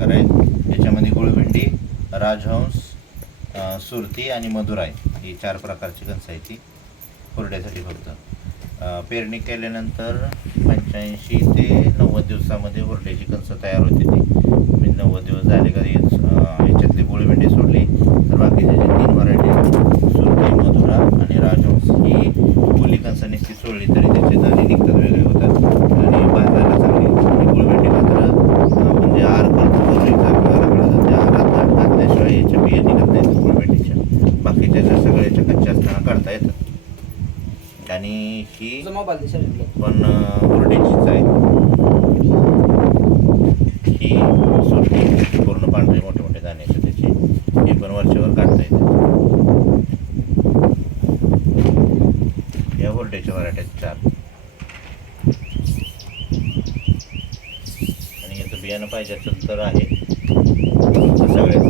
प्रकार आहेत. याच्यामध्ये गुळभेंडी, राजहंस, सुरती आणि मधुराई ही 4 प्रकारची कणसं आहेत ती हुरड्यासाठी फक्त. पेरणी केल्यानंतर 85 ते 90 दिवसामध्ये हुरड्याची कणसं तयार होते ती. 90 दिवस झाले का याच्यातली गुळभेंडी सोडली तर बाकीच्या जे 3 व्हरायटी सुरती, मधुरा आणि राजहंस ही ओली कणसं निश्चित सोडली तरी त्याचे दाणे निघतात, वेगळे होतात आणि भाजायला चांगली. गुळभेंडी मात्र आपण जे आहार करतो आपल्याला त्या आहारात घातल्याशिवाय याच्या बिया निघत नाहीत गुळभेंडीच्या. बाकीच्या ज्या सगळ्याच्या कच्च्या असताना काढता येतात. आणि ही पण हुरड्याचीच आहे. ही सुरती पूर्ण पांढरे मोठे मोठे दाणे आहेत त्याची, ही पण वरच्यावर काढता येते. या हुरड्याच्या व्हरायट्या 4. आणि याचं बियाणं पाहिजे असेल तर आहे सगळ्याचं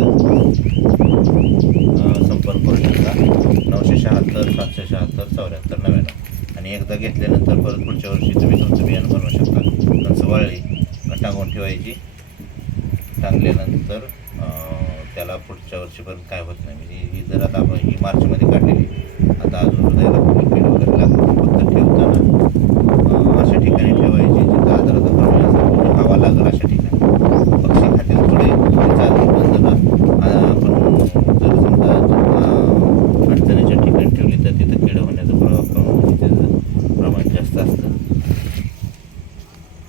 संपर्क करू शकता. 976 776 74 99. आणि एकदा घेतल्यानंतर परत पुढच्या वर्षी तुम्ही तुमचं बियाणं बनवू शकता. कणसं वाळली का टांगून ठेवायची. टांगल्यानंतर त्याला पुढच्या वर्षीपर्यंत काय होत नाही. म्हणजे ही जर आता आपण ही मार्चमध्ये काढलेली